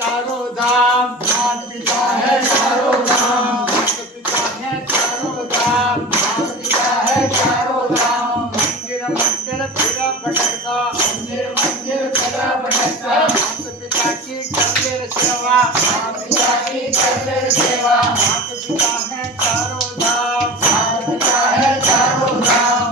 चारों धाम, माता पिता है चारों धाम, माता पिता है चारों धाम, माता पिता है चारों धाम। मंदिर मंदिर फिरा भटकता, मंदिर मंदिर फिरा भटकता, माता पिता की कर ले सेवा, माता पिता की कर ले सेवा। माता पिता है चारों धाम, माता पिता है चारों धाम।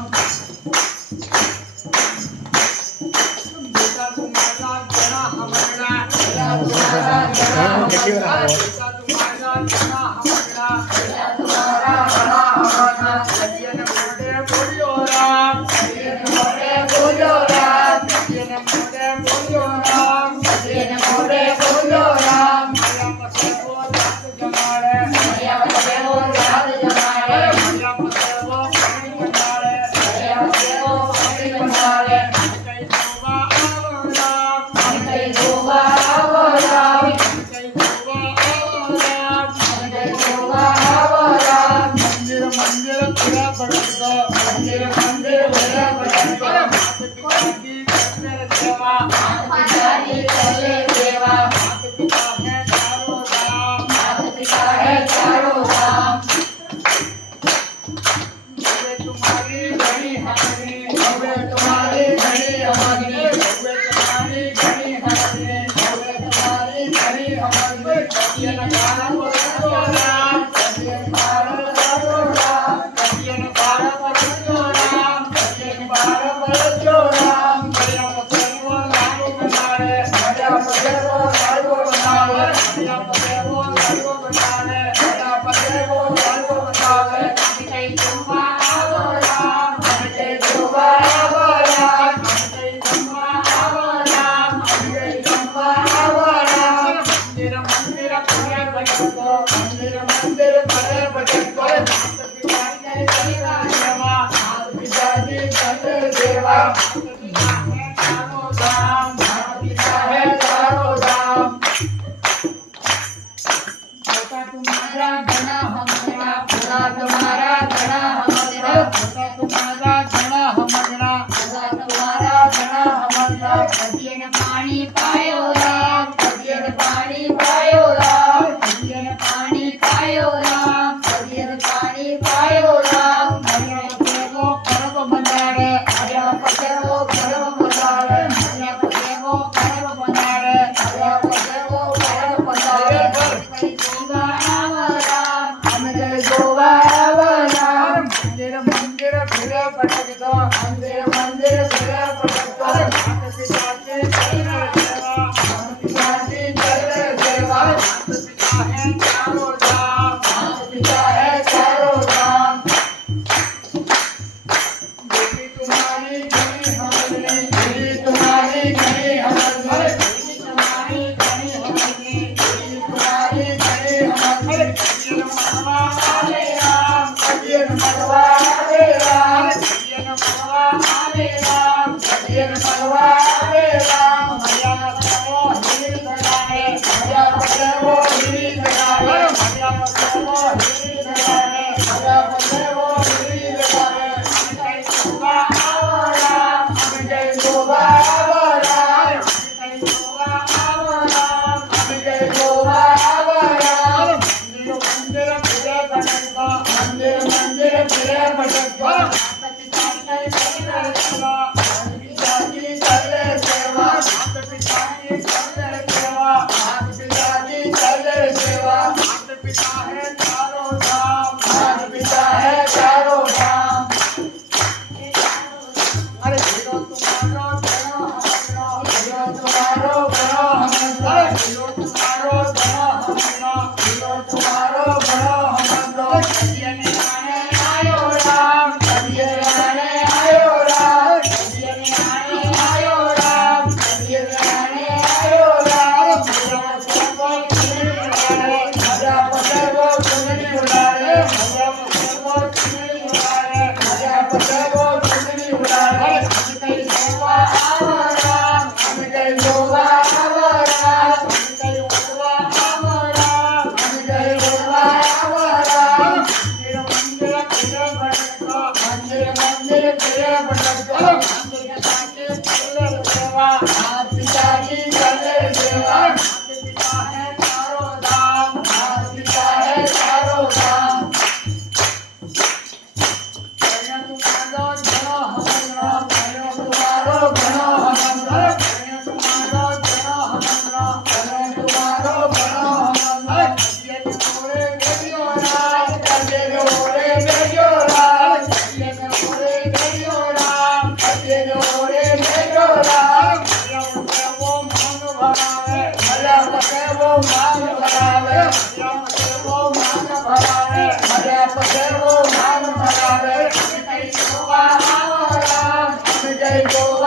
बेटा तुम्हारा जना हमारा, बेटा तुम्हारा जना हमारा, बेटा तुम्हारा जना हमारा, बेटा तुम्हारा जना हमारा। सज्जन मोरे बोलियो राम, सज्जन मोरे बोलियो राम, सज्जन मोरे बोलियो राम, सज्जन मोरे बोलियो राम। मैया पसे वो रात जमाड़े, मैया पसे वो रात जमाड़े, मैया पसे वो पानी बनाड़े, मैया पसे वो पानी बनाड़े। कई गोवा आवो राम, कई गोवा आवो राम, कई गोवा आवो राम, कई गोवा आवो राम। मंदिर मंदिर फिरा भटकता, मंदिर मंदिर फिरा भटकता, माता पिता की करते सेवा, माता पिता की करते सेवा। माता पिता है चारों धाम, माता पिता है चारों धाम। हवे तुम्हारी घड़ी हमारी, हवे तुम्हारी घड़ी हमारी, हवे तुम्हारी घड़ी हमारी, हवे तुम्हारी घड़ी हमारी। सज्जन भारत बरसो राम, सज्जन भारत बरसो राम, सज्जन भारत बरसो राम, सज्जन भारत बरसो राम। मैया पसे वो लाडू बनाड़े, मैया पसे वो लाडू बनाड़े, मैया पसे वो लाडू बनाड़े, मैया पसे वो लाडू बनाड़े। कई गोवा आवो राम, कई गोवा आवो राम, कई गोवा आवो राम, कई गोवा आवो राम। मंदिर मंदिर फिरे भटकता, मंदिर मंदिर फिरे भटकता, माता पिता की सेवा सेवा, माता पिता की करते सेवा। माता पिता है चारों धाम, माता पिता है चारों धाम। बेटा तुम्हारा घना हमारा, बेटा तुम्हारा घना हमारा, बेटा तुम्हारा घना हमारा, बेटा तुम्हारा घना हमारा। सज्जन पानी पायो राम, सज्जन पानी पायो राम, सज्जन पानी पायो राम, सज्जन पानी पायो राम। मैया पसे वो पर्व मनाड़े, मैया पसे वो पर्व मनाड़े, मैया पसे वो पर्व मनाड़े, मैया पसे वो पर्व मनाड़े। कई गोवा आवो राम, कई गोवा आवो राम। मंदिर मंदिर फिरे भटकता, मंदिर मंदिर फिरे भटकता, माता पिता की करते सेवा, माता पिता की करते सेवा। माता पिता है चारों धाम, माता पिता है चारों धाम। बेटी तुम्हारी घड़ी हमारी, बेटी तुम्हारी घड़ी हमारी, बेटी तुम्हारी घड़ी हमारी, बेटी तुम्हारी घड़ी हमारी। सज्जन मनवा आवे राम, सज्जन मनवा आवे राम, सज्जन मनवा आवे राम, सज्जन मनवा आवे राम। मैया पसे वो हीर लगाए, मैया पसे वो हीर लगाए, મર્યા પતે વો માન ભરાવે મર્યા પતે વો માન ભરાવે જય ગો